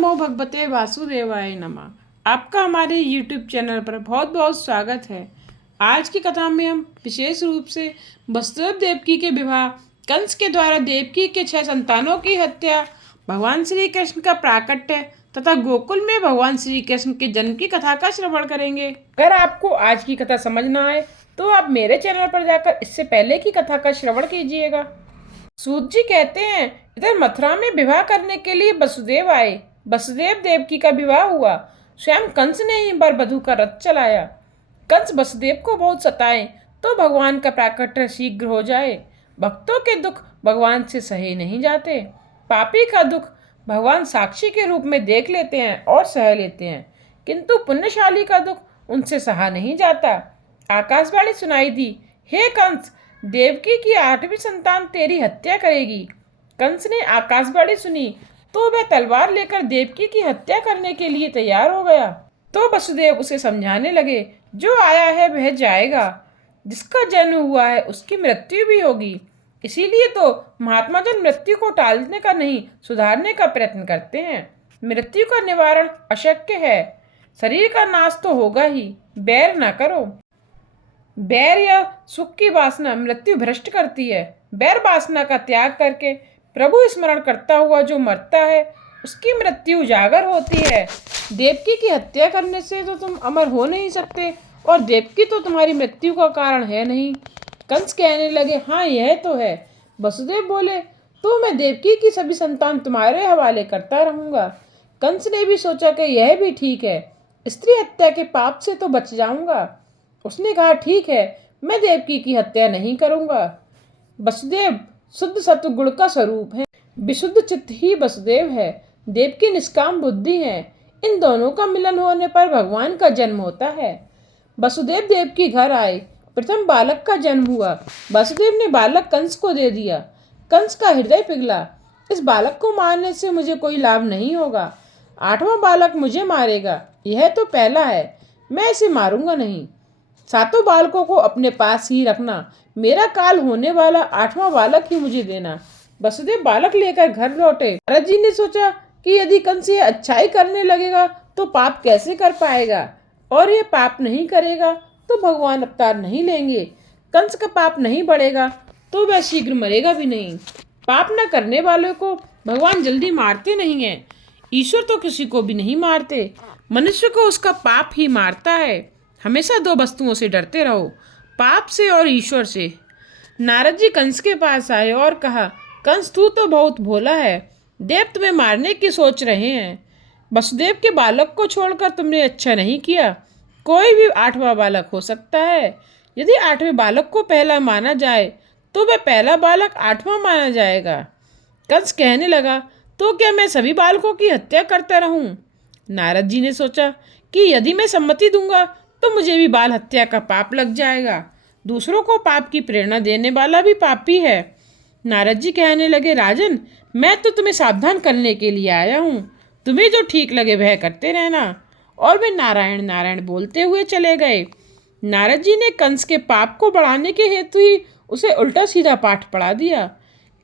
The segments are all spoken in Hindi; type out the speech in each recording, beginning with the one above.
नमो भगवते वासुदेवाय नमः। आपका हमारे YouTube चैनल पर बहुत बहुत स्वागत है। आज की कथा में हम विशेष रूप से वसुदेव देवकी के विवाह, कंस के द्वारा देवकी के 6 संतानों की हत्या, भगवान श्री कृष्ण का प्राकट्य तथा गोकुल में भगवान श्री कृष्ण के जन्म की कथा का श्रवण करेंगे। अगर आपको आज की कथा समझ ना आए तो आप मेरे चैनल पर जाकर इससे पहले की कथा का श्रवण कीजिएगा। सूत जी कहते हैं, इधर मथुरा में विवाह करने के लिए वसुदेव आए। वसुदेव देवकी का विवाह हुआ। स्वयं कंस ने ही वर वधू का रथ चलाया। कंस वसुदेव को बहुत सताए तो भगवान का प्राकट्य शीघ्र हो जाए। भक्तों के दुख भगवान से सहे नहीं जाते। पापी का दुख भगवान साक्षी के रूप में देख लेते हैं और सह लेते हैं, किंतु पुण्यशाली का दुख उनसे सहा नहीं जाता। आकाशवाणी सुनाई दी, हे कंस, देवकी की 8वीं संतान तेरी हत्या करेगी। कंस ने आकाशवाणी सुनी तो वह तलवार लेकर देवकी की हत्या करने के लिए तैयार हो गया। तो वसुदेव उसे समझाने लगे, जो आया है वह जाएगा, जिसका जन्म हुआ है उसकी मृत्यु भी होगी। इसीलिए तो महात्मा जन मृत्यु को टालने का नहीं, सुधारने का प्रयत्न करते हैं। मृत्यु का निवारण अशक्य है, शरीर का नाश तो होगा ही। बैर ना करो। बैर या सुख की वासना मृत्यु भ्रष्ट करती है। बैर वासना का त्याग करके प्रभु स्मरण करता हुआ जो मरता है उसकी मृत्यु उजागर होती है। देवकी की हत्या करने से तो तुम अमर हो नहीं सकते, और देवकी तो तुम्हारी मृत्यु का कारण है नहीं। कंस कहने लगे, हाँ यह तो है। वसुदेव बोले, तो मैं देवकी की सभी संतान तुम्हारे हवाले करता रहूंगा। कंस ने भी सोचा कि यह भी ठीक है, स्त्री हत्या के पाप से तो बच जाऊंगा। उसने कहा, ठीक है, मैं देवकी की हत्या नहीं करूंगा। वसुदेव शुद्ध सत्वगुण का स्वरूप है। विशुद्ध चित्त ही वसुदेव है। देवकी निष्काम बुद्धि है। इन दोनों का मिलन होने पर भगवान का जन्म होता है। वसुदेव देवकी घर आए। प्रथम बालक का जन्म हुआ। वसुदेव ने बालक कंस को दे दिया। कंस का हृदय पिघला। इस बालक को मारने से मुझे कोई लाभ नहीं होगा। 8वां बालक मुझे मारेगा। यह तो पहला है, मैं इसे मारूंगा नहीं। 7 बालकों को अपने पास ही रखना। मेरा काल होने वाला 8वां बालक ही मुझे देना। वसुदेव बालक लेकर घर लौटे। नारद जी ने सोचा कि यदि कंस ये अच्छाई करने लगेगा तो पाप कैसे कर पाएगा, और ये पाप नहीं करेगा तो भगवान अवतार नहीं लेंगे। कंस का पाप नहीं बढ़ेगा तो वह शीघ्र मरेगा भी नहीं। पाप न करने वालों को भगवान जल्दी मारते नहीं हैं। ईश्वर तो किसी को भी नहीं मारते, मनुष्य को उसका पाप ही मारता है। हमेशा 2 वस्तुओं से डरते रहो, पाप से और ईश्वर से। नारद जी कंस के पास आए और कहा, कंस तू तो बहुत भोला है, देव तुम्हें मारने की सोच रहे हैं। वसुदेव के बालक को छोड़कर तुमने अच्छा नहीं किया। कोई भी 8वां बालक हो सकता है। यदि 8वें बालक को पहला माना जाए तो वह पहला बालक 8वां माना जाएगा। कंस कहने लगा, तो क्या मैं सभी बालकों की हत्या करता रहूं? नारद जी ने सोचा कि यदि मैं सम्मति दूंगा तो मुझे भी बाल हत्या का पाप लग जाएगा। दूसरों को पाप की प्रेरणा देने वाला भी पापी है। नारद जी कहने लगे, राजन, मैं तो तुम्हें सावधान करने के लिए आया हूँ। तुम्हें जो ठीक लगे वह करते रहना। और वे नारायण नारायण बोलते हुए चले गए। नारद जी ने कंस के पाप को बढ़ाने के हेतु ही उसे उल्टा सीधा पाठ पढ़ा दिया।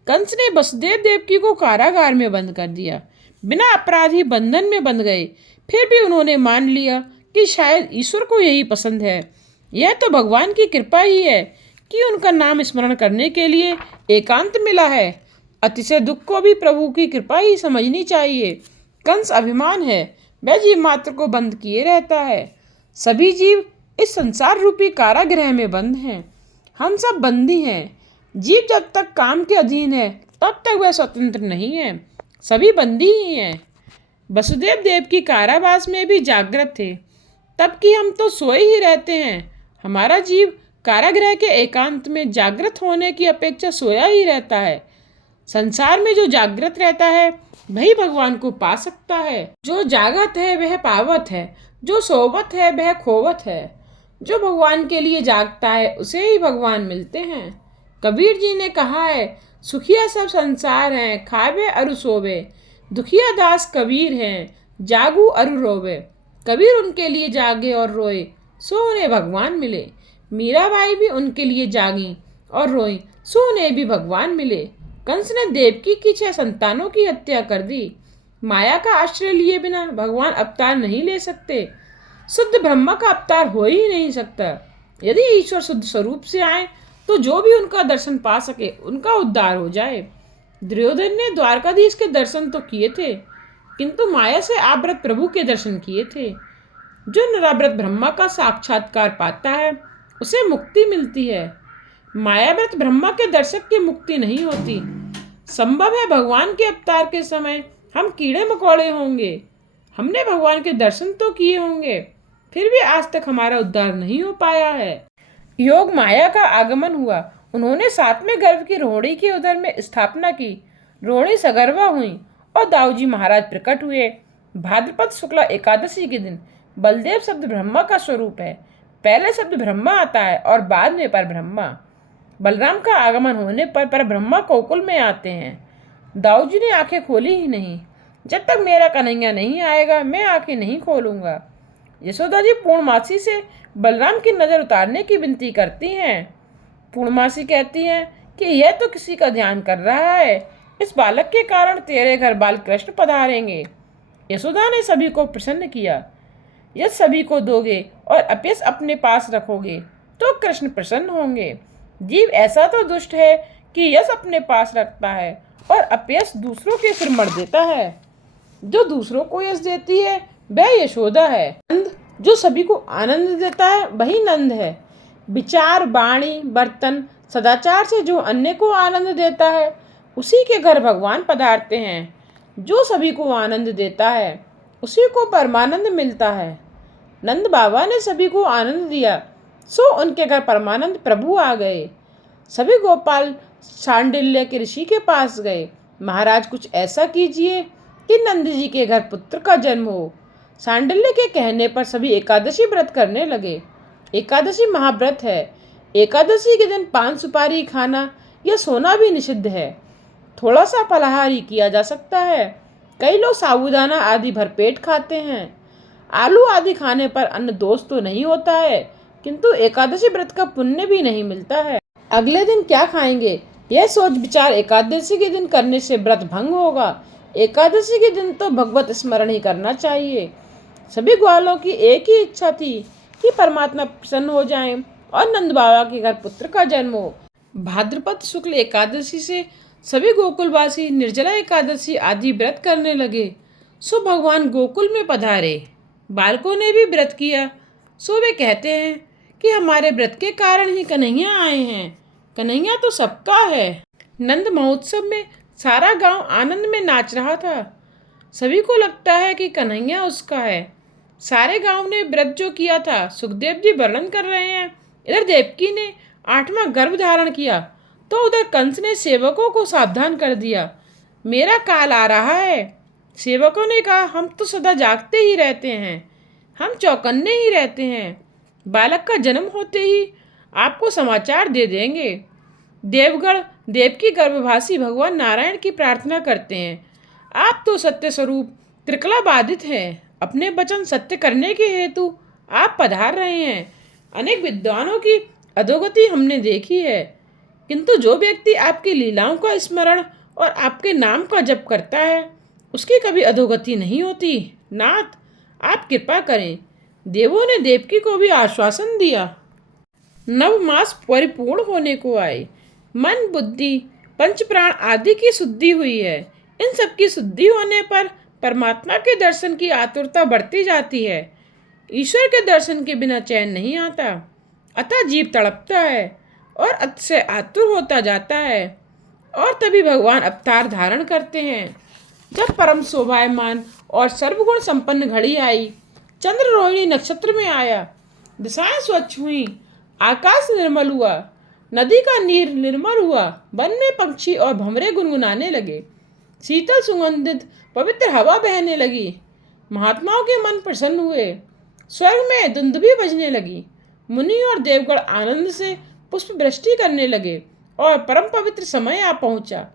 कंस ने वसुदेव देवकी को कारागार में बंद कर दिया। बिना अपराध ही बंधन में बंध गए। फिर भी उन्होंने मान लिया कि शायद ईश्वर को यही पसंद है। यह तो भगवान की कृपा ही है कि उनका नाम स्मरण करने के लिए एकांत मिला है। अतिशय दुख को भी प्रभु की कृपा ही समझनी चाहिए। कंस अभिमान है, वह जीव मात्र को बंद किए रहता है। सभी जीव इस संसार रूपी कारागृह में बंद हैं। हम सब बंदी हैं। जीव जब तक काम के अधीन है तब तक वह स्वतंत्र नहीं है। सभी बंदी ही हैं। वसुदेव देव की कारावास में भी जागृत थे, तब कि हम तो सोए ही रहते हैं। हमारा जीव कारागृह के एकांत में जागृत होने की अपेक्षा सोया ही रहता है। संसार में जो जागृत रहता है वही भगवान को पा सकता है। जो जागत है वह पावत है, जो सोवत है वह खोवत है। जो भगवान के लिए जागता है उसे ही भगवान मिलते हैं। कबीर जी ने कहा है, सुखिया सब संसार हैं, खावे अरु सोवे। दुखिया दास कबीर हैं, जागू अरु रोवे। कबीर उनके लिए जागे और रोए, सो उन्हें भगवान मिले। मीराबाई भी उनके लिए जागी और रोई, सो उन्हें भी भगवान मिले। कंस ने देवकी की 6 संतानों की हत्या कर दी। माया का आश्रय लिए बिना भगवान अवतार नहीं ले सकते। शुद्ध ब्रह्मा का अवतार हो ही नहीं सकता। यदि ईश्वर शुद्ध स्वरूप से आए तो जो भी उनका दर्शन पा सके उनका उद्धार हो जाए। दुर्योधन ने द्वारकाधीश के दर्शन तो किए थे, किंतु माया से आवृत प्रभु के दर्शन किए थे। जो निरावृत ब्रह्मा का साक्षात्कार पाता है उसे मुक्ति मिलती है। मायाव्रत ब्रह्मा के दर्शक की मुक्ति नहीं होती। संभव है भगवान के अवतार के समय हम कीड़े मकोड़े होंगे, हमने भगवान के दर्शन तो किए होंगे, फिर भी आज तक हमारा उद्धार नहीं हो पाया है। योग माया का आगमन हुआ। उन्होंने 7वें गर्भ की रोहिणी के उदर में स्थापना की। रोहिणी सगर्भा हुई और दाऊजी महाराज प्रकट हुए। भाद्रपद शुक्ला एकादशी के दिन। बलदेव शब्द ब्रह्मा का स्वरूप है। पहले शब्द ब्रह्मा आता है और बाद में पर ब्रह्मा। बलराम का आगमन होने पर ब्रह्मा गोकुल में आते हैं। दाऊजी ने आंखें खोली ही नहीं। जब तक मेरा कन्हैया नहीं आएगा मैं आंखें नहीं खोलूंगा। यशोदा जी पूर्णमासी से बलराम की नज़र उतारने की विनती करती हैं। पूर्णमासी कहती हैं कि यह तो किसी का ध्यान कर रहा है, इस बालक के कारण तेरे घर बाल कृष्ण पधारेंगे। यशोदा ने सभी को प्रसन्न किया। यदि सभी को दोगे और अपयश अपने पास रखोगे तो कृष्ण प्रसन्न होंगे। जीव ऐसा तो दुष्ट है कि यश अपने पास रखता है और अपयश दूसरों के सिर मर देता है। जो दूसरों को यश देती है वह यशोदा है। नंद जो सभी को आनंद देता है वही नंद है। विचार, वाणी, बर्तन, सदाचार से जो अन्य को आनंद देता है उसी के घर भगवान पधारते हैं। जो सभी को आनंद देता है उसी को परमानंद मिलता है। नंद बाबा ने सभी को आनंद दिया, सो उनके घर परमानंद प्रभु आ गए। सभी गोपाल शांडिल्य के ऋषि के पास गए। महाराज कुछ ऐसा कीजिए कि नंद जी के घर पुत्र का जन्म हो। शांडिल्य के कहने पर सभी एकादशी व्रत करने लगे। एकादशी महाव्रत है। एकादशी के दिन पान सुपारी खाना या सोना भी निषिद्ध है। थोड़ा सा फलाहारी किया जा सकता है। कई लोग साबूदाना आदि भरपेट खाते हैं। आलू आदि खाने पर अन्न दोष तो नहीं होता है, किंतु एकादशी व्रत का पुण्य भी नहीं मिलता है। अगले दिन क्या खाएंगे यह सोच विचार एकादशी के दिन करने से व्रत भंग होगा। एकादशी के दिन तो भगवत स्मरण ही करना चाहिए। सभी ग्वालों की एक ही इच्छा थी कि परमात्मा प्रसन्न हो जाएं और नंद बाबा के घर पुत्र का जन्म हो। भाद्रपद शुक्ल एकादशी से सभी गोकुलवासी निर्जला एकादशी आदि व्रत करने लगे। सो भगवान गोकुल में पधारे। बालकों ने भी व्रत किया। सो वे कहते हैं कि हमारे व्रत के कारण ही कन्हैया आए हैं। कन्हैया तो सबका है। नंद महोत्सव में सारा गांव आनंद में नाच रहा था। सभी को लगता है कि कन्हैया उसका है। सारे गांव ने व्रत जो किया था सुखदेव जी वर्णन कर रहे हैं। इधर देवकी ने 8वां गर्भ धारण किया तो उधर कंस ने सेवकों को सावधान कर दिया, मेरा काल आ रहा है। सेवकों ने कहा, हम तो सदा जागते ही रहते हैं, हम चौकन्ने ही रहते हैं। बालक का जन्म होते ही आपको समाचार दे देंगे। देवगण देवकी गर्भवासी भगवान नारायण की प्रार्थना करते हैं। आप तो सत्य स्वरूप त्रिकला बाधित हैं। अपने वचन सत्य करने के हेतु आप पधार रहे हैं। अनेक विद्वानों की अधोगति हमने देखी है, किंतु जो व्यक्ति आपकी लीलाओं का स्मरण और आपके नाम का जप करता है उसकी कभी अधोगति नहीं होती। नाथ, आप कृपा करें। देवों ने देवकी को भी आश्वासन दिया। नव मास परिपूर्ण होने को आए। मन, बुद्धि, पंच प्राण आदि की शुद्धि हुई है। इन सब की शुद्धि होने पर परमात्मा के दर्शन की आतुरता बढ़ती जाती है। ईश्वर के दर्शन के बिना चैन नहीं आता, अतः जीव तड़पता है और अतिशय आतुर होता जाता है। और तभी भगवान अवतार धारण करते हैं। जब परम शोभायमान और सर्वगुण संपन्न घड़ी आई, चंद्र रोहिणी नक्षत्र में आया, दिशाएं स्वच्छ हुई, आकाश निर्मल हुआ, नदी का नीर निर्मल हुआ, वन में पक्षी और भंवरे गुनगुनाने लगे, शीतल सुगंधित पवित्र हवा बहने लगी, महात्माओं के मन प्रसन्न हुए, स्वर्ग में दुंदुभी बजने लगी, मुनि और देवगण आनंद से पुष्प वृष्टि करने लगे और परम पवित्र समय आ पहुंचा।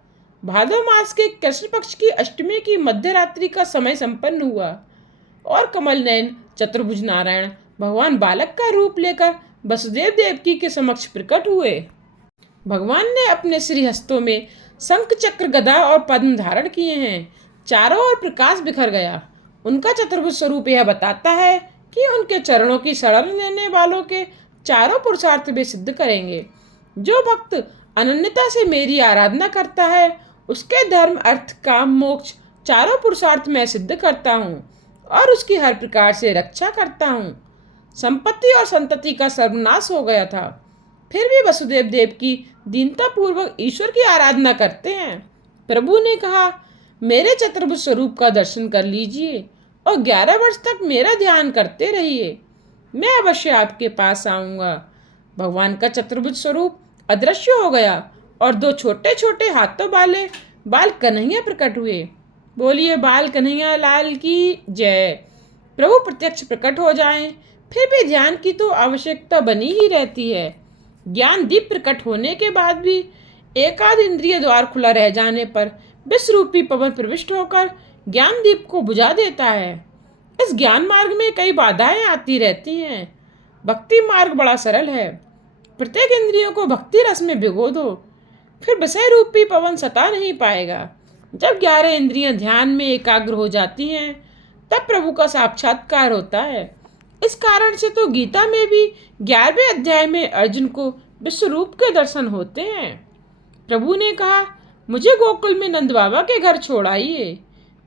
भादव मास के कृष्ण पक्ष की अष्टमी की मध्य रात्रि का समय संपन्न हुआ और कमल नयन चतुर्भुज नारायण भगवान बालक का रूप लेकर वसुदेव देवकी के समक्ष प्रकट हुए। भगवान ने अपने श्री हस्तों में शंख, चक्र, गदा और पद्म धारण किए हैं। चारों ओर प्रकाश बिखर गया। उनका चतुर्भुज स्वरूप यह बताता है कि उनके चरणों की शरण लेने वालों के चारों पुरुषार्थ वे सिद्ध करेंगे। जो भक्त अनन्यता से मेरी आराधना करता है उसके धर्म अर्थ काम मोक्ष चारों पुरुषार्थ मैं सिद्ध करता हूँ और उसकी हर प्रकार से रक्षा करता हूँ। संपत्ति और संतति का सर्वनाश हो गया था, फिर भी वसुदेव देव की दीनता पूर्वक ईश्वर की आराधना करते हैं। प्रभु ने कहा, मेरे चतुर्भुज स्वरूप का दर्शन कर लीजिए और 11 वर्ष तक मेरा ध्यान करते रहिए, मैं अवश्य आपके पास आऊँगा। भगवान का चतुर्भुज स्वरूप अदृश्य हो गया और दो छोटे छोटे हाथों वाले बाल कन्हैया प्रकट हुए। बोलिए बाल कन्हैया लाल की जय। प्रभु प्रत्यक्ष प्रकट हो जाएं, फिर भी ध्यान की तो आवश्यकता बनी ही रहती है। ज्ञान दीप प्रकट होने के बाद भी एकाध इंद्रिय द्वार खुला रह जाने पर विश्वरूपी पवन प्रविष्ट होकर ज्ञान दीप को बुझा देता है। इस ज्ञान मार्ग में कई बाधाएं आती रहती हैं। भक्ति मार्ग बड़ा सरल है। प्रत्येक इंद्रियों को भक्ति रस में भिगो दो, फिर विषय रूपी पवन सता नहीं पाएगा। जब 11 इंद्रियां ध्यान में एकाग्र हो जाती हैं तब प्रभु का साक्षात्कार होता है। इस कारण से तो गीता में भी 11वें अध्याय में अर्जुन को विश्वरूप के दर्शन होते हैं। प्रभु ने कहा, मुझे गोकुल में नंद बाबा के घर छोड़ आइए।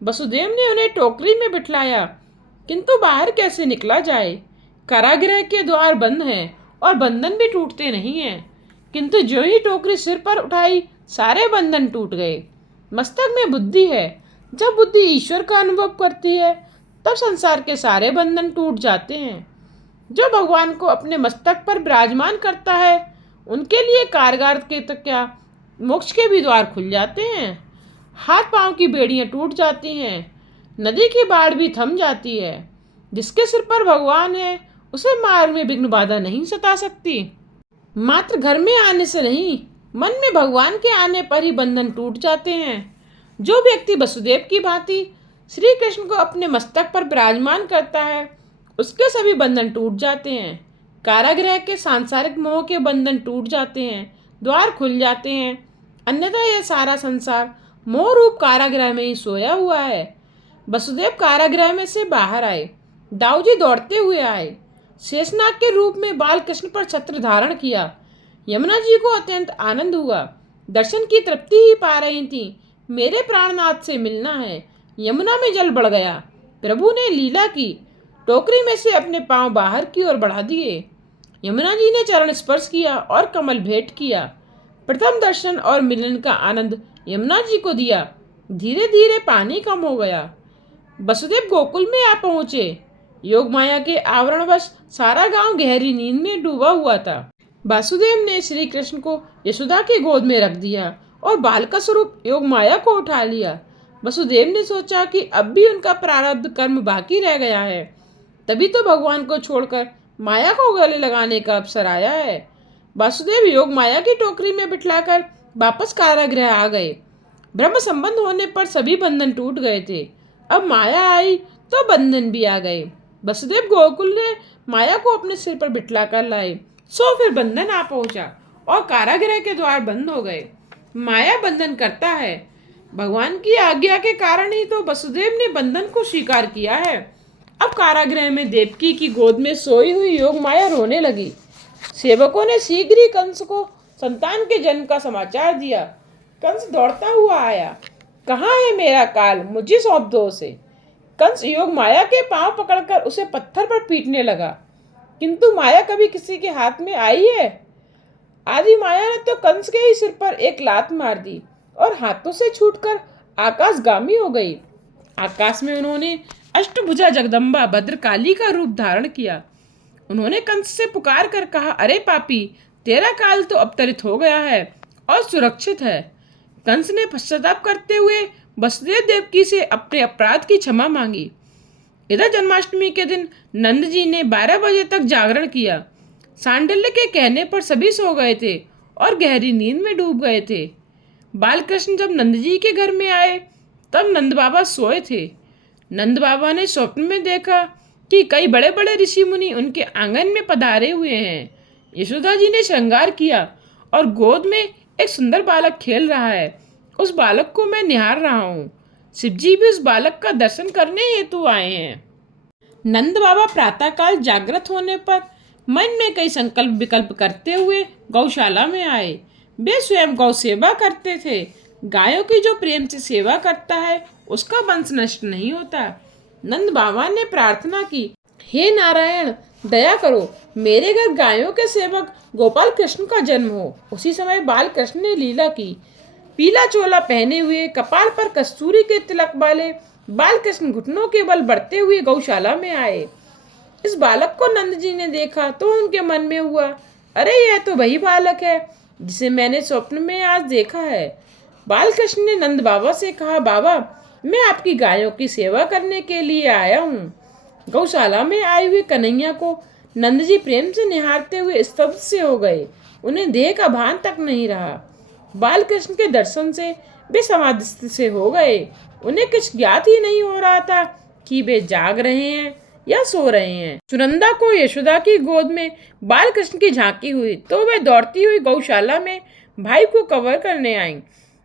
वसुदेव ने उन्हें टोकरी में बिठलाया, किंतु बाहर कैसे निकला जाए? कारागृह के द्वार बंद हैं और बंधन भी टूटते नहीं हैं। किंतु जो ही टोकरी सिर पर उठाई सारे बंधन टूट गए। मस्तक में बुद्धि है। जब बुद्धि ईश्वर का अनुभव करती है तब संसार के सारे बंधन टूट जाते हैं। जो भगवान को अपने मस्तक पर विराजमान करता है उनके लिए कारागार के तो क्या मोक्ष के भी द्वार खुल जाते हैं। हाथ पांव की बेड़ियां टूट जाती हैं, नदी की बाढ़ भी थम जाती है। जिसके सिर पर भगवान है उसे मार्ग में विघ्न बाधा नहीं सता सकती। मात्र घर में आने से नहीं, मन में भगवान के आने पर ही बंधन टूट जाते हैं। जो व्यक्ति वसुदेव की भांति श्री कृष्ण को अपने मस्तक पर विराजमान करता है उसके सभी बंधन टूट जाते हैं। कारागृह के सांसारिक मोह के बंधन टूट जाते हैं, द्वार खुल जाते हैं। अन्यथा यह सारा संसार मोह रूप कारागृह में ही सोया हुआ है। वसुदेव कारागृह में से बाहर आए। दाऊजी दौड़ते हुए आए। शेषनाग के रूप में बाल कृष्ण पर छत्र धारण किया। यमुना जी को अत्यंत आनंद हुआ। दर्शन की तृप्ति ही पा रही थी। मेरे प्राणनाथ से मिलना है। यमुना में जल बढ़ गया। प्रभु ने लीला की। टोकरी में से अपने पांव बाहर की ओर बढ़ा दिए। यमुना जी ने चरण स्पर्श किया और कमल भेंट किया। प्रथम दर्शन और मिलन का आनंद यमुना जी को दिया। धीरे धीरे पानी कम हो गया। वसुदेव गोकुल में आ पहुंचे। योग माया के आवरणवश सारा गांव गहरी नींद में डूबा हुआ था। वासुदेव ने श्री कृष्ण को यशोदा की गोद में रख दिया और बाल का स्वरूप योग माया को उठा लिया। वसुदेव ने सोचा कि अब भी उनका प्रारब्ध कर्म बाकी रह गया है, तभी तो भगवान को छोड़कर माया को गले लगाने का अवसर आया है। वासुदेव योग माया की टोकरी में बिठलाकर वापस कारागृह आ गए। ब्रह्म संबंध होने पर सभी बंधन टूट गए थे। अब माया आई तो बंधन भी आ गए। वसुदेव गोकुल ने माया को अपने सिर पर बिठला कर लाए, सो फिर बंधन आ पहुंचा और कारागृह के द्वार बंद हो गए। माया बंधन करता है। भगवान की आज्ञा के कारण ही तो वसुदेव ने बंधन को स्वीकार किया है। अब कारागृह में देवकी की गोद में सोई हुई योग माया रोने लगी। सेवकों ने शीघ्र ही कंस को संतान के जन्म का समाचार दिया। कंस दौड़ता हुआ आया। कहाँ है मेरा काल, मुझे सौंप दो उसे। कंस योग माया के पांव पकड़कर उसे पत्थर पर पीटने लगा, किंतु माया कभी किसी के हाथ में आई है? आदि माया ने तो कंस के ही सिर पर एक लात मार दी और हाथों से छूटकर आकाशगामी हो गई। आकाश में उन्होंने अष्टभुजा जगदम्बा भद्रकाली का रूप धारण किया। उन्होंने कंस से पुकार कर कहा, अरे पापी, तेरा काल तो अवतरित हो गया है और सुरक्षित है। कंस ने पश्चाताप करते हुए वसुदेव देवकी से अपने अपराध की क्षमा मांगी। इधर जन्माष्टमी के दिन नंद जी ने 12 बजे तक जागरण किया। सांडल्य के कहने पर सभी सो गए थे और गहरी नींद में डूब गए थे। बालकृष्ण जब नंद जी के घर में आए तब नंद बाबा सोए थे। नंद बाबा ने स्वप्न में देखा कि कई बड़े बड़े ऋषि मुनि उनके आंगन में पधारे हुए हैं। यशोदा जी ने श्रृंगार किया और गोद में एक सुंदर बालक खेल रहा है। उस बालक को मैं निहार रहा हूँ। शिवजी भी उस बालक का दर्शन करने हेतु आए हैं। नंद बाबा प्रातःकाल जागृत होने पर मन में कई संकल्प विकल्प करते हुए गौशाला में आए। वे स्वयं गौ सेवा करते थे। गायों की जो प्रेम से सेवा करता है उसका वंश नष्ट नहीं होता। नंद बाबा ने प्रार्थना की, हे नारायण, दया करो, मेरे घर गायों के सेवक गोपाल कृष्ण का जन्म हो। उसी समय बाल कृष्ण ने लीला की। पीला चोला पहने हुए, कपाल पर कस्तूरी के तिलक वाले बाल कृष्ण घुटनों के बल बढ़ते हुए गौशाला में आए। इस बालक को नंद जी ने देखा तो उनके मन में हुआ, अरे यह तो वही बालक है जिसे मैंने स्वप्न में आज देखा है। बाल कृष्ण ने नंद बाबा से कहा, बाबा, मैं आपकी गायों की सेवा करने के लिए आया हूँ। गौशाला में आए हुए कन्हैया को नंद जी प्रेम से निहारते हुए स्तब्ध से हो गए। उन्हें देह का भान तक नहीं रहा। बाल कृष्ण के दर्शन से वे समाधिस्थ से हो गए। उन्हें कुछ ज्ञात ही नहीं हो रहा था कि वे जाग रहे हैं या सो रहे हैं। सुनंदा को यशोदा की गोद में बाल कृष्ण की झांकी हुई तो वे दौड़ती हुई गौशाला में भाई को कवर करने आई।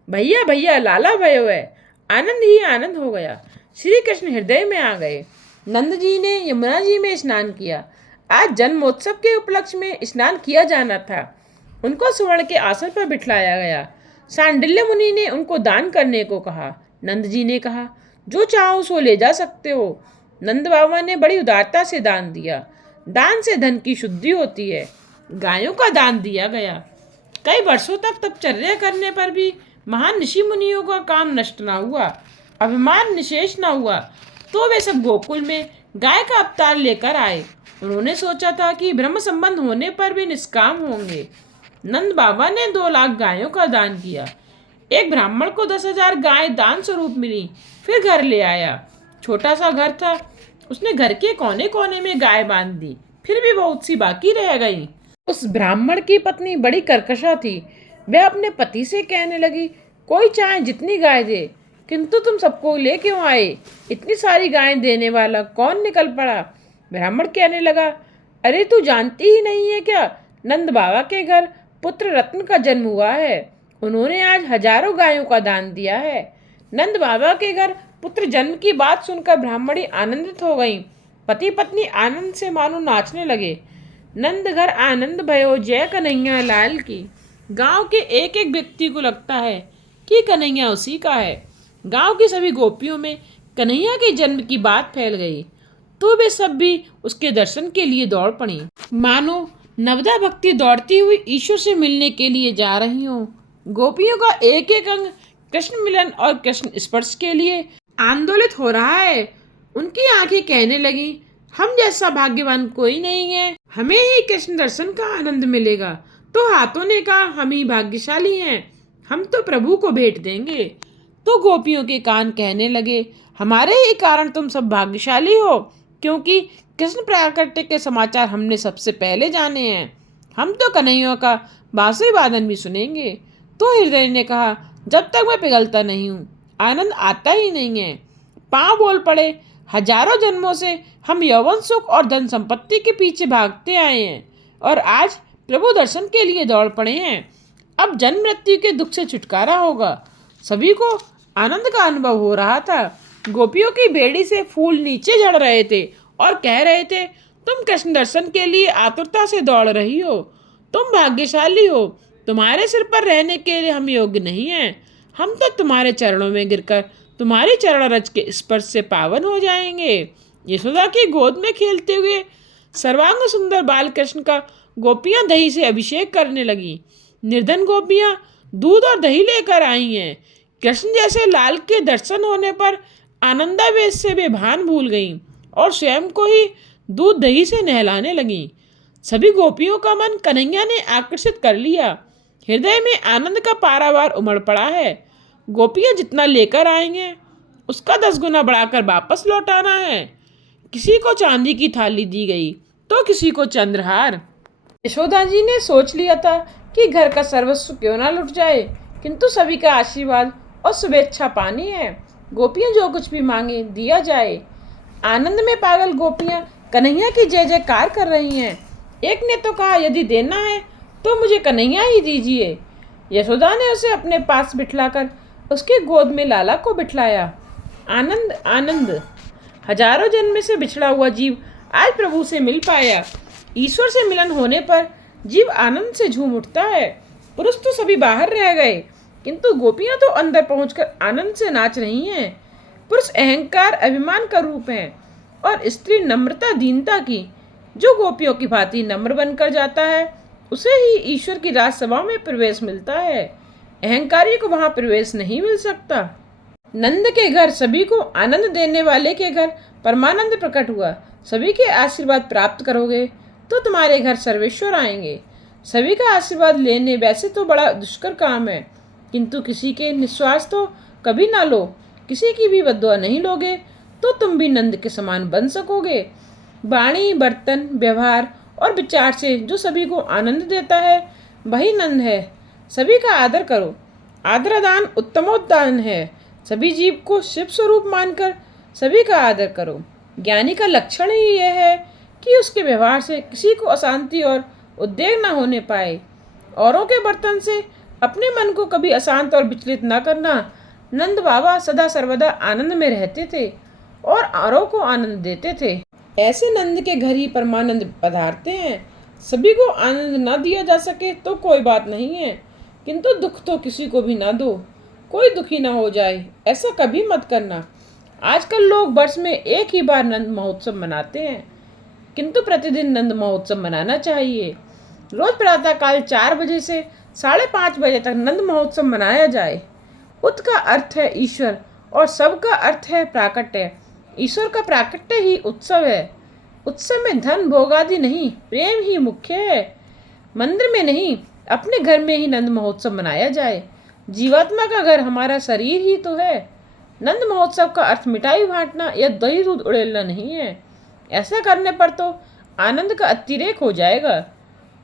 भैया भैया, लाला भयो है। आनंद ही आनंद हो गया। श्री कृष्ण हृदय में आ गए। नंद जी ने यमुना जी में स्नान किया। आज जन्मोत्सव के उपलक्ष्य में स्नान किया जाना था। उनको स्वर्ण के आसन पर बिठाया गया। सांडिल्य मुनि ने उनको दान करने को कहा। नंद जी ने कहा, जो चाहो सो ले जा सकते हो। नंद बाबा ने बड़ी उदारता से दान दिया। दान से धन की शुद्धि होती है। गायों का दान दिया गया। कई वर्षों तक तपचर्या करने पर भी महान ऋषि मुनियों का काम नष्ट न हुआ, अभिमान निशेष न हुआ, तो वे सब गोकुल में गाय का अवतार लेकर आए। उन्होंने सोचा था कि ब्रह्म संबंध होने पर भी निष्काम होंगे। नंद बाबा ने 2 लाख गायों का दान किया। एक ब्राह्मण को 10,000 गाय दान स्वरूप मिली। फिर घर ले आया। छोटा सा घर था, उसने घर के कोने कोने में गाय बांध दी। फिर भी बहुत सी बाकी रह गई। उस ब्राह्मण की पत्नी बड़ी कर्कशा थी। वह अपने पति से कहने लगी, कोई चाहे जितनी गाय दे, किंतु तुम सबको ले क्यों आए? इतनी सारी गायें देने वाला कौन निकल पड़ा? ब्राह्मण कहने लगा, अरे तू जानती ही नहीं है क्या? नंद बाबा के घर पुत्र रत्न का जन्म हुआ है। उन्होंने आज हजारों गायों का दान दिया है। नंद बाबा के घर पुत्र जन्म की बात सुनकर ब्राह्मणी आनंदित हो गई। पति पत्नी आनंद से मानो नाचने लगे। नंद घर आनंद भयो, जय कन्हैया लाल की। गांव के एक एक व्यक्ति को लगता है कि कन्हैया उसी का है। गांव की सभी गोपियों में कन्हैया के जन्म की बात फैल गई तो वे सब भी उसके दर्शन के लिए दौड़ पड़ी। मानो नवदा भक्ति दौड़ती हुई ईश्वर से मिलने के लिए जा रही हो। गोपियों का एक एक अंग कृष्ण मिलन और कृष्ण स्पर्श के लिए आंदोलित हो रहा है। उनकी आंखें कहने लगी, हम जैसा भाग्यवान कोई नहीं है, हमें ही कृष्ण दर्शन का आनंद मिलेगा। तो हाथों ने कहा, हम ही भाग्यशाली हैं, हम तो प्रभु को भेंट देंगे। तो गोपियों के कान कहने लगे, हमारे ही कारण तुम सब भाग्यशाली हो, क्योंकि कृष्ण प्राकट्य के समाचार हमने सबसे पहले जाने हैं। हम तो कन्हैया का बांसुरी वादन भी सुनेंगे। तो हृदय ने कहा, जब तक मैं पिघलता नहीं हूँ आनंद आता ही नहीं है। पांव बोल पड़े, हजारों जन्मों से हम यौवन सुख और धन संपत्ति के पीछे भागते आए हैं और आज प्रभु दर्शन के लिए दौड़ पड़े हैं। अब जन्म मृत्यु के दुख से छुटकारा होगा। सभी को आनंद का अनुभव हो रहा था। गोपियों की बेड़ी से फूल नीचे झड़ रहे थे और कह रहे थे, तुम कृष्ण दर्शन के लिए आतुरता से दौड़ रही हो, तुम भाग्यशाली हो, तुम्हारे सिर पर रहने के लिए हम योग्य नहीं हैं। हम तो तुम्हारे चरणों में गिरकर तुम्हारी चरण रज के स्पर्श से पावन हो जाएंगे। यशोदा की गोद में खेलते हुए सर्वांग सुंदर बाल कृष्ण का गोपियां दही से अभिषेक करने लगी। निर्धन गोपियां दूध और दही लेकर आई हैं। कृष्ण जैसे लाल के दर्शन होने पर आनंदावेश से वे भान भूल गईं और स्वयं को ही दूध दही से नहलाने लगीं। सभी गोपियों का मन कन्हैया ने आकर्षित कर लिया। हृदय में आनंद का पारावार उमड़ पड़ा है। गोपियां जितना लेकर आएंगे उसका 10 गुना बढ़ाकर वापस लौटाना है। किसी को चांदी की थाली दी गई तो किसी को चंद्रहार। यशोदा जी ने सोच लिया था कि घर का सर्वस्व क्यों ना लुट जाए, किंतु सभी का आशीर्वाद और शुभेच्छा पानी है। गोपियां जो कुछ भी मांगे दिया जाए। आनंद में पागल गोपियां कन्हैया की जय जयकार कर रही हैं। एक ने तो कहा, यदि देना है तो मुझे कन्हैया ही दीजिए। यशोदा ने उसे अपने पास बिठलाकर उसकी गोद में लाला को बिठलाया। आनंद आनंद। हजारों जन्म से बिछड़ा हुआ जीव आज प्रभु से मिल पाया। ईश्वर से मिलन होने पर जीव आनंद से झूम उठता है। पुरुष तो सभी बाहर रह गए, किंतु गोपियां तो अंदर पहुंचकर आनंद से नाच रही हैं। पुरुष अहंकार अभिमान का रूप है और स्त्री नम्रता दीनता की। जो गोपियों की भांति नम्र बनकर जाता है उसे ही ईश्वर की राजसभा में प्रवेश मिलता है। अहंकारी को वहां प्रवेश नहीं मिल सकता। नंद के घर सभी को आनंद देने वाले के घर परमानंद प्रकट हुआ। सभी के आशीर्वाद प्राप्त करोगे तो तुम्हारे घर सर्वेश्वर आएंगे। सभी का आशीर्वाद लेने वैसे तो बड़ा दुष्कर काम है, किंतु किसी के निश्वास तो कभी ना लो। किसी की भी बद्दुआ नहीं लोगे तो तुम भी नंद के समान बन सकोगे। वाणी, बर्तन, व्यवहार और विचार से जो सभी को आनंद देता है वही नंद है। सभी का आदर करो। आदरदान उत्तमोदान है। सभी जीव को शिव स्वरूप मानकर सभी का आदर करो। ज्ञानी का लक्षण ही यह है कि उसके व्यवहार से किसी को अशांति और उद्वेग न होने पाए। औरों के बर्तन से अपने मन को कभी अशांत और विचलित न करना। नंद बाबा सदा सर्वदा आनंद में रहते थे और औरों को आनंद देते थे। ऐसे नंद के घर ही परमानंद पधारते हैं। सभी को आनंद न दिया जा सके तो कोई बात नहीं है, किंतु दुख तो किसी को भी ना दो, कोई दुखी ना हो जाए, ऐसा कभी मत करना। आजकल लोग वर्ष में एक ही बार नंद महोत्सव मनाते हैं, किंतु प्रतिदिन नंद महोत्सव मनाना चाहिए। रोज प्रातःकाल 4 बजे से 5:30 बजे तक नंद महोत्सव मनाया जाए। उत का अर्थ है ईश्वर और सब का अर्थ है प्राकट्य। ईश्वर का प्राकट्य ही उत्सव है। उत्सव में धन भोग आदि नहीं, प्रेम ही मुख्य है। मंदिर में नहीं, अपने घर में ही नंद महोत्सव मनाया जाए। जीवात्मा का घर हमारा शरीर ही तो है। नंद महोत्सव का अर्थ मिठाई बांटना या दही दूध उड़ेलना नहीं है। ऐसा करने पर तो आनंद का अतिरेक हो जाएगा।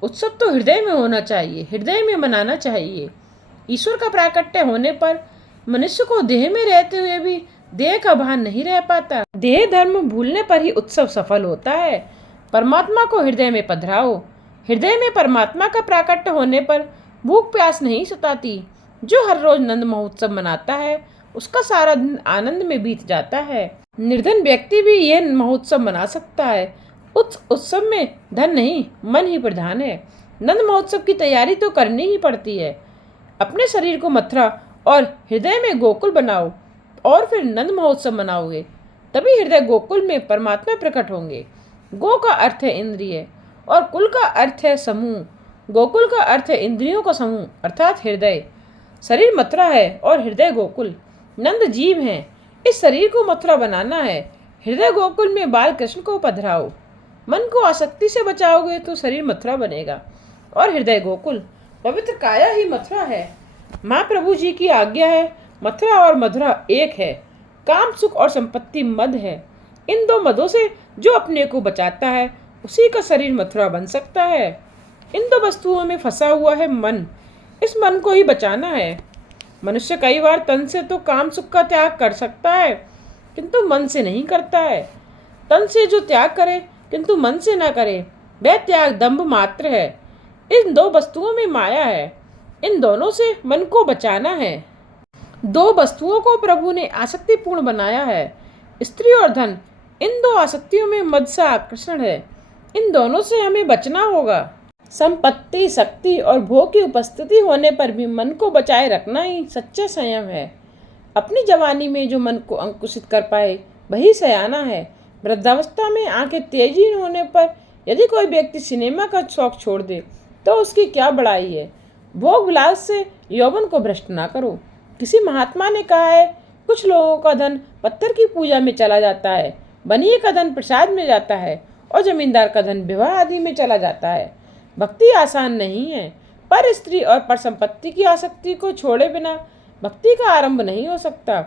उत्सव तो हृदय में होना चाहिए, हृदय में मनाना चाहिए। ईश्वर का प्राकट्य होने पर मनुष्य को देह में रहते हुए भी देह का भान नहीं रह पाता। देह धर्म भूलने पर ही उत्सव सफल होता है। परमात्मा को हृदय में पधराओ। हृदय में परमात्मा का प्राकट्य होने पर भूख प्यास नहीं सताती। जो हर रोज नंद महोत्सव मनाता है उसका सारा दिन आनंद में बीत जाता है। निर्धन व्यक्ति भी यह महोत्सव मना सकता है। उस उत्सव में धन नहीं, मन ही प्रधान है। नंद महोत्सव की तैयारी तो करनी ही पड़ती है। अपने शरीर को मथुरा और हृदय में गोकुल बनाओ और फिर नंद महोत्सव मनाओगे, तभी हृदय गोकुल में परमात्मा प्रकट होंगे। गो का अर्थ है इंद्रिय और कुल का अर्थ है समूह। गोकुल का अर्थ है इंद्रियों का समूह अर्थात हृदय। शरीर मथुरा है और हृदय गोकुल। नंद जीव हैं, इस शरीर को मथुरा बनाना है। हृदय गोकुल में बाल कृष्ण को पधराओ। मन को आसक्ति से बचाओगे तो शरीर मथुरा बनेगा और हृदय गोकुल। पवित्र काया ही मथुरा है। माँ प्रभु जी की आज्ञा है, मथुरा और मधुरा एक है। काम सुख और संपत्ति मद है। इन 2 मदों से जो अपने को बचाता है उसी का शरीर मथुरा बन सकता है। इन 2 वस्तुओं में फंसा हुआ है मन। इस मन को ही बचाना है। मनुष्य कई बार तन से तो काम सुख का त्याग कर सकता है, किंतु मन से नहीं करता है। तन से जो त्याग करे किंतु मन से ना करे, वह त्याग दंभ मात्र है। इन 2 वस्तुओं में माया है। इन दोनों से मन को बचाना है। 2 वस्तुओं को प्रभु ने आसक्तिपूर्ण बनाया है, स्त्री और धन। इन 2 आसक्तियों में मद सा आकर्षण है। इन दोनों से हमें बचना होगा। संपत्ति, शक्ति और भोग की उपस्थिति होने पर भी मन को बचाए रखना ही सच्चा संयम है। अपनी जवानी में जो मन को अंकुशित कर पाए वही सयाना है। वृद्धावस्था में आंखें तेजीहीन होने पर यदि कोई व्यक्ति सिनेमा का शौक छोड़ दे तो उसकी क्या बड़ाई है। भोग विलास से यौवन को भ्रष्ट ना करो। किसी महात्मा ने कहा है, कुछ लोगों का धन पत्थर की पूजा में चला जाता है, बनिए का धन प्रसाद में जाता है और जमींदार का धन विवाह आदि में चला जाता है। भक्ति आसान नहीं है, पर स्त्री और पर संपत्ति की आसक्ति को छोड़े बिना भक्ति का आरंभ नहीं हो सकता।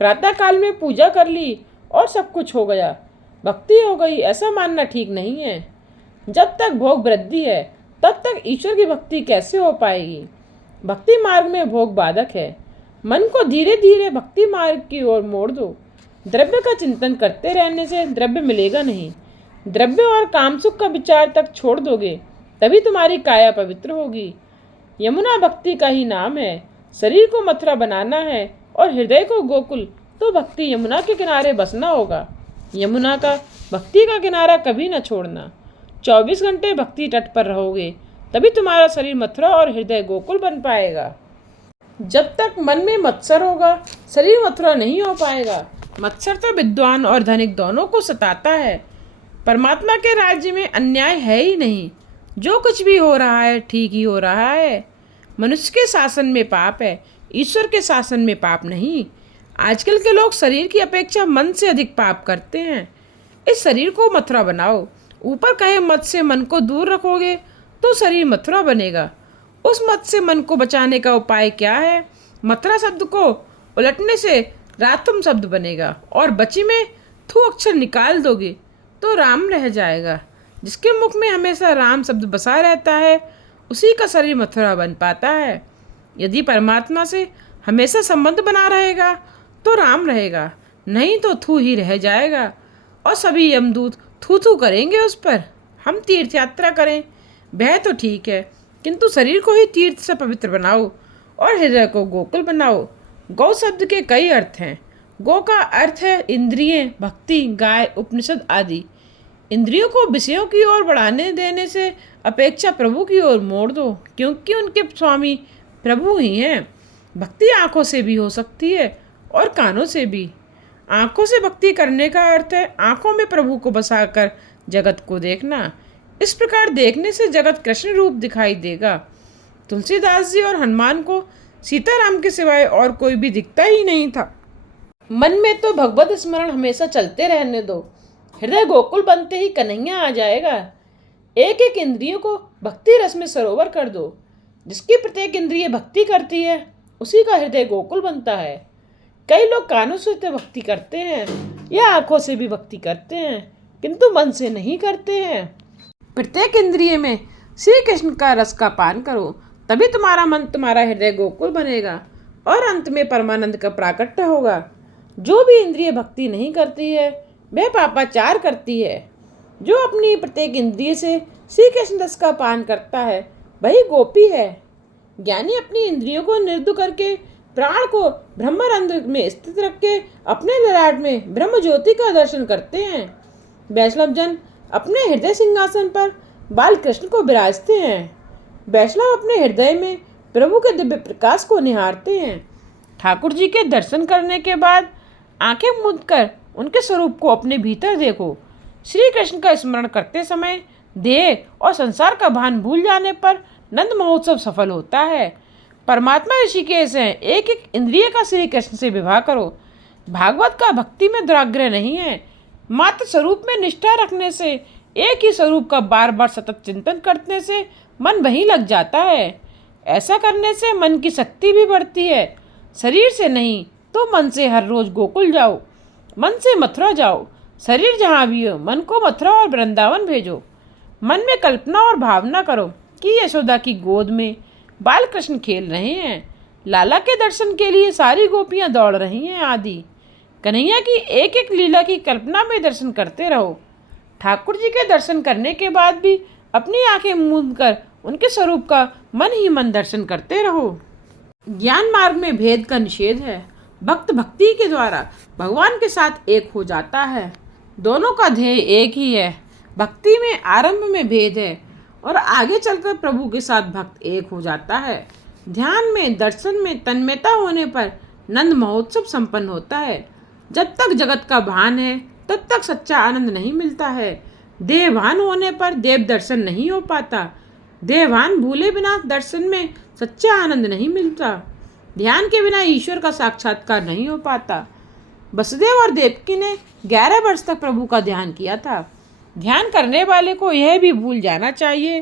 प्रातः काल में पूजा कर ली और सब कुछ हो गया, भक्ति हो गई, ऐसा मानना ठीक नहीं है। जब तक भोग वृद्धि है तब तक ईश्वर की भक्ति कैसे हो पाएगी। भक्ति मार्ग में भोग बाधक है। मन को धीरे धीरे भक्ति मार्ग की ओर मोड़ दो। द्रव्य का चिंतन करते रहने से द्रव्य मिलेगा नहीं। द्रव्य और कामसुख का विचार तक छोड़ दोगे तभी तुम्हारी काया पवित्र होगी। यमुना भक्ति का ही नाम है। शरीर को मथुरा बनाना है और हृदय को गोकुल तो भक्ति यमुना के किनारे बसना होगा। यमुना का भक्ति का किनारा कभी न छोड़ना। 24 घंटे भक्ति तट पर रहोगे, तभी तुम्हारा शरीर मथुरा और हृदय गोकुल बन पाएगा। जब तक मन में मत्सर होगा, शरीर मथुरा नहीं हो पाएगा। मत्सर तो विद्वान और धनिक दोनों को सताता है। परमात्मा के राज्य में अन्याय है ही नहीं। जो कुछ भी हो रहा है ठीक ही हो रहा है। मनुष्य के शासन में पाप है, ईश्वर के शासन में पाप नहीं। आजकल के लोग शरीर की अपेक्षा मन से अधिक पाप करते हैं। इस शरीर को मथुरा बनाओ। ऊपर कहे मत से मन को दूर रखोगे तो शरीर मथुरा बनेगा। उस मत से मन को बचाने का उपाय क्या है? मथुरा शब्द को उलटने से रातुम शब्द बनेगा और बची में थू अक्षर निकाल दोगे तो राम रह जाएगा। जिसके मुख में हमेशा राम शब्द बसा रहता है, उसी का शरीर मथुरा बन पाता है। यदि परमात्मा से हमेशा संबंध बना रहेगा तो राम रहेगा, नहीं तो थू ही रह जाएगा और सभी यमदूत थू थू करेंगे उस पर। हम तीर्थ यात्रा करें वह तो ठीक है, किंतु शरीर को ही तीर्थ से पवित्र बनाओ और हृदय को गोकुल बनाओ। गौ शब्द के कई अर्थ हैं। गौ का अर्थ है इंद्रिय, भक्ति, गाय, उपनिषद आदि। इंद्रियों को विषयों की ओर बढ़ाने देने से अपेक्षा प्रभु की ओर मोड़ दो, क्योंकि उनके स्वामी प्रभु ही हैं। भक्ति आँखों से भी हो सकती है और कानों से भी। आँखों से भक्ति करने का अर्थ है आँखों में प्रभु को बसाकर जगत को देखना। इस प्रकार देखने से जगत कृष्ण रूप दिखाई देगा। तुलसीदास जी और हनुमान को सीताराम के सिवाय और कोई भी दिखता ही नहीं था। मन में तो भगवत स्मरण हमेशा चलते रहने दो। हृदय गोकुल बनते ही कन्हैया आ जाएगा। एक एक इंद्रियों को भक्ति रस में सरोवर कर दो। जिसकी प्रत्येक इंद्रिय भक्ति करती है उसी का हृदय गोकुल बनता है। कई लोग कानों से तो भक्ति करते हैं या आंखों से भी भक्ति करते हैं, किंतु मन से नहीं करते हैं। प्रत्येक इंद्रिय में श्री कृष्ण का रस का पान करो, तभी तुम्हारा मन, तुम्हारा हृदय गोकुल बनेगा और अंत में परमानंद का प्राकट्य होगा। जो भी इंद्रिय भक्ति नहीं करती है वह पापाचार करती है। जो अपनी प्रत्येक इंद्रिय से श्री कृष्ण रस का पान करता है वही गोपी है। ज्ञानी अपनी इंद्रियों को निर्दु करके प्राण को ब्रह्मरंध्र में स्थित रख के अपने ललाट में ब्रह्म ज्योति का दर्शन करते हैं। वैष्णव जन अपने हृदय सिंहासन पर बाल कृष्ण को विराजते हैं। वैष्णव अपने हृदय में प्रभु के दिव्य प्रकाश को निहारते हैं। ठाकुर जी के दर्शन करने के बाद आंखें मूंद कर उनके स्वरूप को अपने भीतर देखो। श्री कृष्ण का स्मरण करते समय देह और संसार का भान भूल जाने पर नंद महोत्सव सफल होता है। परमात्मा ऋषिकेश हैं, एक एक इंद्रिय का श्री कृष्ण से विवाह करो। भागवत का भक्ति में दुराग्रह नहीं है। मात्र स्वरूप में निष्ठा रखने से, एक ही स्वरूप का बार बार सतत चिंतन करने से मन वहीं लग जाता है। ऐसा करने से मन की शक्ति भी बढ़ती है। शरीर से नहीं तो मन से हर रोज गोकुल जाओ, मन से मथुरा जाओ। शरीर जहाँ भी हो मन को मथुरा और वृंदावन भेजो। मन में कल्पना और भावना करो कि यशोदा की गोद में बाल कृष्ण खेल रहे हैं। लाला के दर्शन के लिए सारी गोपियां दौड़ रही हैं आदि। कन्हैया की एक एक लीला की कल्पना में दर्शन करते रहो। ठाकुर जी के दर्शन करने के बाद भी अपनी आंखें मूंद कर उनके स्वरूप का मन ही मन दर्शन करते रहो। ज्ञान मार्ग में भेद का निषेध है। भक्त भक्ति के द्वारा भगवान के साथ एक हो जाता है। दोनों का ध्येय एक ही है। भक्ति में आरंभ में भेद है और आगे चलकर प्रभु के साथ भक्त एक हो जाता है। ध्यान में, दर्शन में तन्मयता होने पर नंद महोत्सव संपन्न होता है। जब तक जगत का भान है तब तक सच्चा आनंद नहीं मिलता है। देहभान होने पर देव दर्शन नहीं हो पाता। देहभान भूले बिना दर्शन में सच्चा आनंद नहीं मिलता। ध्यान के बिना ईश्वर का साक्षात्कार नहीं हो पाता। वसुदेव और देवकी ने 11 वर्ष तक प्रभु का ध्यान किया था। ध्यान करने वाले को यह भी भूल जाना चाहिए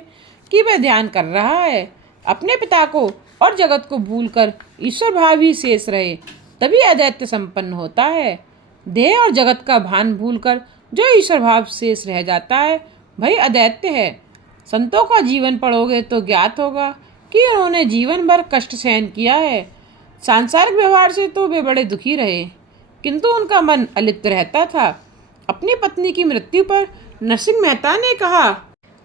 कि वह ध्यान कर रहा है। अपने पिता को और जगत को भूलकर ईश्वर भाव ही शेष रहे, तभी अदैत्य संपन्न होता है। देह और जगत का भान भूलकर जो ईश्वर भाव शेष रह जाता है वही अदैत्य है। संतों का जीवन पढ़ोगे तो ज्ञात होगा कि उन्होंने जीवन भर कष्ट सहन किया है। सांसारिक व्यवहार से तो वे बड़े दुखी रहे, किंतु उनका मन अलिप्त रहता था। अपनी पत्नी की मृत्यु पर नरसिंह मेहता ने कहा,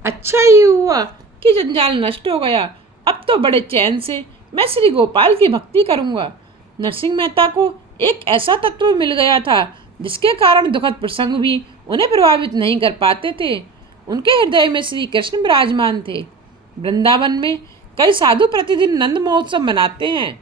अच्छा ही हुआ कि जंजाल नष्ट हो गया। अब तो बड़े चैन से मैं श्री गोपाल की भक्ति करूंगा। नरसिंह मेहता को एक ऐसा तत्व मिल गया था जिसके कारण दुखद प्रसंग भी उन्हें प्रभावित नहीं कर पाते थे। उनके हृदय में श्री कृष्ण विराजमान थे। वृंदावन में कई साधु प्रतिदिन नंद महोत्सव मनाते हैं।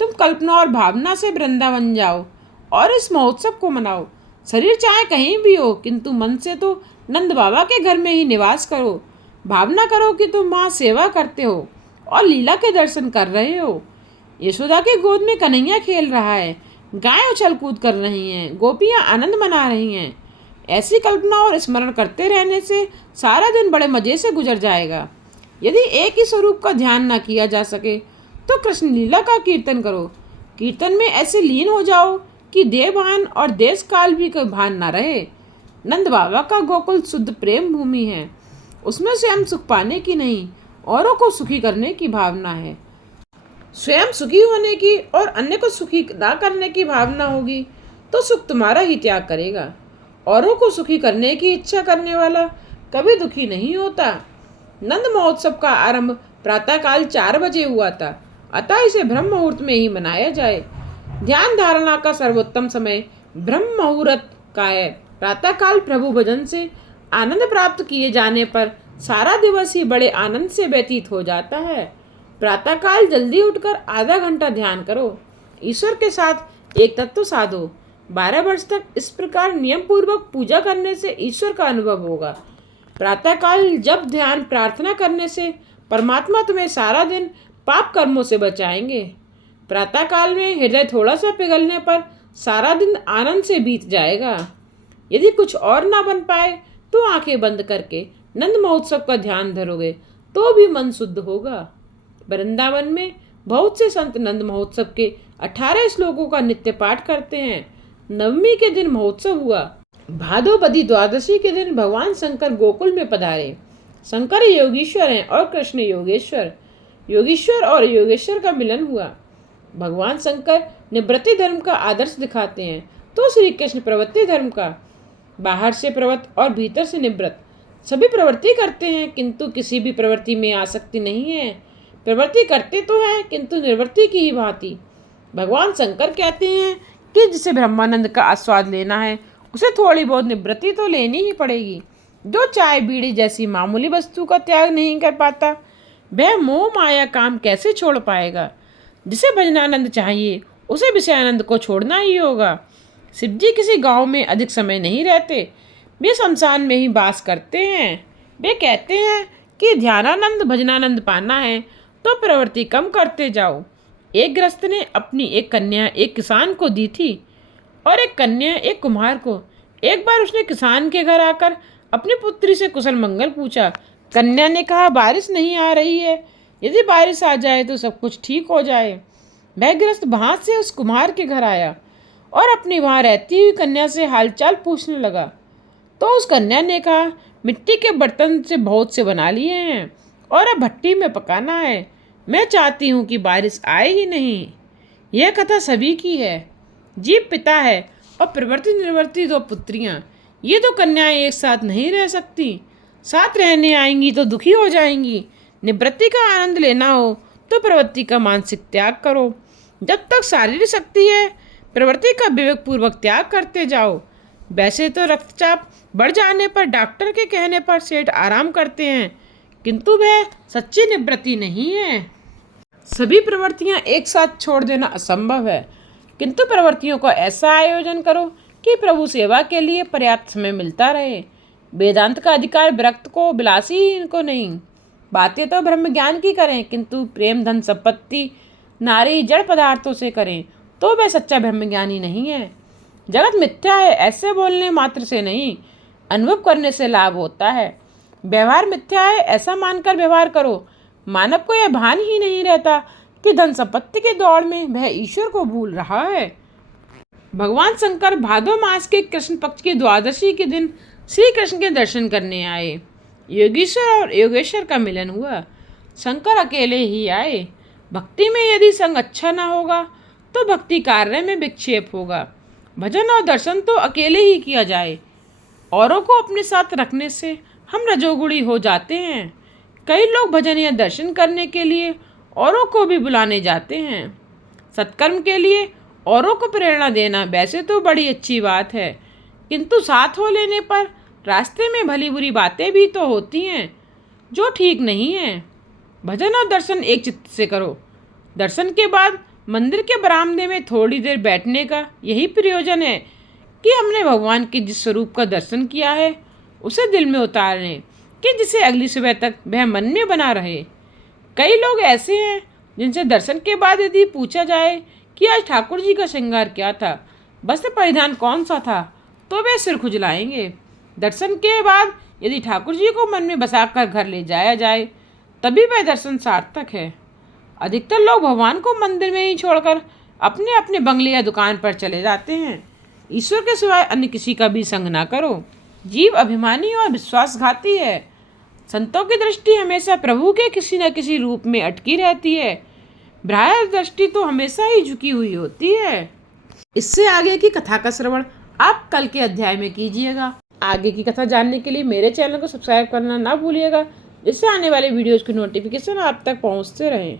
तुम कल्पना और भावना से वृंदावन जाओ और इस महोत्सव को मनाओ। शरीर चाहे कहीं भी हो, किंतु मन से तो नंद बाबा के घर में ही निवास करो। भावना करो कि तुम वहाँ सेवा करते हो और लीला के दर्शन कर रहे हो। यशोदा के गोद में कन्हैया खेल रहा है, गायें उछल कूद कर रही हैं, गोपियाँ आनंद मना रही हैं। ऐसी कल्पना और स्मरण करते रहने से सारा दिन बड़े मजे से गुजर जाएगा। यदि एक ही स्वरूप का ध्यान न किया जा सके तो कृष्ण लीला का कीर्तन करो। कीर्तन में ऐसे लीन हो जाओ कि देह भान और देश काल भी कोई भान न रहे। नंद बाबा का गोकुल शुद्ध प्रेम भूमि है। उसमें स्वयं सुख पाने की नहीं, औरों को सुखी करने की भावना है। स्वयं सुखी होने की और अन्य को सुखी ना करने की भावना होगी तो सुख तुम्हारा ही त्याग करेगा। औरों को सुखी करने की इच्छा करने वाला कभी दुखी नहीं होता। नंद महोत्सव का आरंभ प्रातःकाल 4 बजे हुआ था, अतः इसे ब्रह्म मुहूर्त में ही मनाया जाए। ध्यान धारणा का सर्वोत्तम समय ब्रह्म मुहूर्त का है। प्रातःकाल प्रभु भजन से आनंद प्राप्त किए जाने पर सारा दिवस ही बड़े आनंद से व्यतीत हो जाता है। प्रातःकाल जल्दी उठकर आधा घंटा ध्यान करो। ईश्वर के साथ एक तत्व साधो। 12 वर्ष तक इस प्रकार नियम पूर्वक पूजा करने से ईश्वर का अनुभव होगा। प्रातःकाल जब ध्यान प्रार्थना करने से परमात्मा तुम्हें सारा दिन पाप कर्मों से बचाएंगे। प्रातःकाल में हृदय थोड़ा सा पिघलने पर सारा दिन आनंद से बीत जाएगा। यदि कुछ और ना बन पाए तो आंखें बंद करके नंद महोत्सव का ध्यान धरोगे तो भी मन शुद्ध होगा। वृंदावन में बहुत से संत नंद महोत्सव के 18 श्लोकों का नित्य पाठ करते हैं। नवमी के दिन महोत्सव हुआ। भादोपदी द्वादशी के दिन भगवान शंकर गोकुल में पधारे। शंकर योगीश्वर हैं और कृष्ण योगेश्वर। योगीश्वर और योगेश्वर का मिलन हुआ। भगवान शंकर निवृत्ति धर्म का आदर्श दिखाते हैं तो श्री कृष्ण प्रवृत्ति धर्म का। बाहर से प्रवृत्त और भीतर से निवृत्त सभी प्रवृत्ति करते हैं, किंतु किसी भी प्रवृत्ति में आसक्ति नहीं है। प्रवृत्ति करते तो हैं किंतु निवृत्ति की ही भांति। भगवान शंकर कहते हैं कि जिसे ब्रह्मानंद का आस्वाद लेना है उसे थोड़ी बहुत निवृत्ति तो लेनी ही पड़ेगी। जो चाय बीड़ी जैसी मामूली वस्तु का त्याग नहीं कर पाता वह मोह माया काम कैसे छोड़ पाएगा। जिसे भजनानंद चाहिए उसे विषयानंद को छोड़ना ही होगा। शिव जी किसी गांव में अधिक समय नहीं रहते, वे शमशान में ही वास करते हैं। वे कहते हैं कि ध्यानानंद भजनानंद पाना है तो प्रवृत्ति कम करते जाओ। एक गृहस्थ ने अपनी एक कन्या एक किसान को दी थी और एक कन्या एक कुम्हार को। एक बार उसने किसान के घर आकर अपनी पुत्री से कुशल मंगल पूछा। कन्या ने कहा बारिश नहीं आ रही है, यदि बारिश आ जाए तो सब कुछ ठीक हो जाए। वह गृहस्थ वहाँ से उस कुम्हार के घर आया और अपनी वहाँ रहती हुई कन्या से हालचाल पूछने लगा। तो उस कन्या ने कहा मिट्टी के बर्तन से बहुत से बना लिए हैं और अब भट्टी में पकाना है। मैं चाहती हूँ कि बारिश आए ही नहीं। यह कथा सभी की है। जीव पिता है और प्रवृत्ति निवृत्ति 2 पुत्रियाँ। ये 2 कन्याएं एक साथ नहीं रह सकती। साथ रहने आएंगी तो दुखी हो जाएंगी। निवृत्ति का आनंद लेना हो तो प्रवृत्ति का मानसिक त्याग करो। जब तक शारीरिक शक्ति है प्रवृत्ति का विवेक पूर्वक त्याग करते जाओ। वैसे तो रक्तचाप बढ़ जाने पर डॉक्टर के कहने पर सेठ आराम करते हैं, किंतु वह सच्ची निवृत्ति नहीं है। सभी प्रवृत्तियां एक साथ छोड़ देना असंभव है, किंतु प्रवृत्तियों का ऐसा आयोजन करो कि प्रभु सेवा के लिए पर्याप्त समय मिलता रहे। वेदांत का अधिकार विरक्त को, विलासीहीन को नहीं। बातें तो ब्रह्म ज्ञान की करें, किंतु प्रेम धन संपत्ति नारी जड़ पदार्थों से करें तो वह सच्चा ब्रह्मज्ञानी नहीं है। जगत मिथ्या है ऐसे बोलने मात्र से नहीं, अनुभव करने से लाभ होता है। व्यवहार मिथ्या है ऐसा मानकर व्यवहार करो। मानव को यह भान ही नहीं रहता कि धन संपत्ति के दौड़ में वह ईश्वर को भूल रहा है। भगवान शंकर भादो मास के कृष्ण पक्ष की द्वादशी के दिन श्री कृष्ण के दर्शन करने आए। योगीश्वर और योगेश्वर का मिलन हुआ। शंकर अकेले ही आए। भक्ति में यदि संग अच्छा ना होगा तो भक्ति कार्य में विक्षेप होगा। भजन और दर्शन तो अकेले ही किया जाए। औरों को अपने साथ रखने से हम रजोगुणी हो जाते हैं। कई लोग भजन या दर्शन करने के लिए औरों को भी बुलाने जाते हैं। सत्कर्म के लिए औरों को प्रेरणा देना वैसे तो बड़ी अच्छी बात है, किंतु साथ हो लेने पर रास्ते में भली बुरी बातें भी तो होती हैं जो ठीक नहीं है। भजन और दर्शन एक चित्त से करो। दर्शन के बाद मंदिर के बरामदे में थोड़ी देर बैठने का यही प्रयोजन है कि हमने भगवान के जिस स्वरूप का दर्शन किया है उसे दिल में उतारें, कि जिसे अगली सुबह तक वह मन में बना रहे। कई लोग ऐसे हैं जिनसे दर्शन के बाद यदि पूछा जाए कि आज ठाकुर जी का श्रृंगार क्या था, वस्त्र परिधान कौन सा था, तो वे सिर खुजलाएंगे। दर्शन के बाद यदि ठाकुर जी को मन में बसाकर घर ले जाया जाए तभी वह दर्शन सार्थक है। अधिकतर लोग भगवान को मंदिर में ही छोड़कर अपने अपने बंगले या दुकान पर चले जाते हैं। ईश्वर के सिवाय अन्य किसी का भी संग ना करो। जीव अभिमानी और विश्वासघाती है। संतों की दृष्टि हमेशा प्रभु के किसी न किसी रूप में अटकी रहती है। बाह्य दृष्टि तो हमेशा ही झुकी हुई होती है। इससे आगे की कथा का श्रवण आप कल के अध्याय में कीजिएगा। आगे की कथा जानने के लिए मेरे चैनल को सब्सक्राइब करना ना भूलिएगा, जिससे आने वाले वीडियोज़ की नोटिफिकेशन आप तक पहुंचते रहें।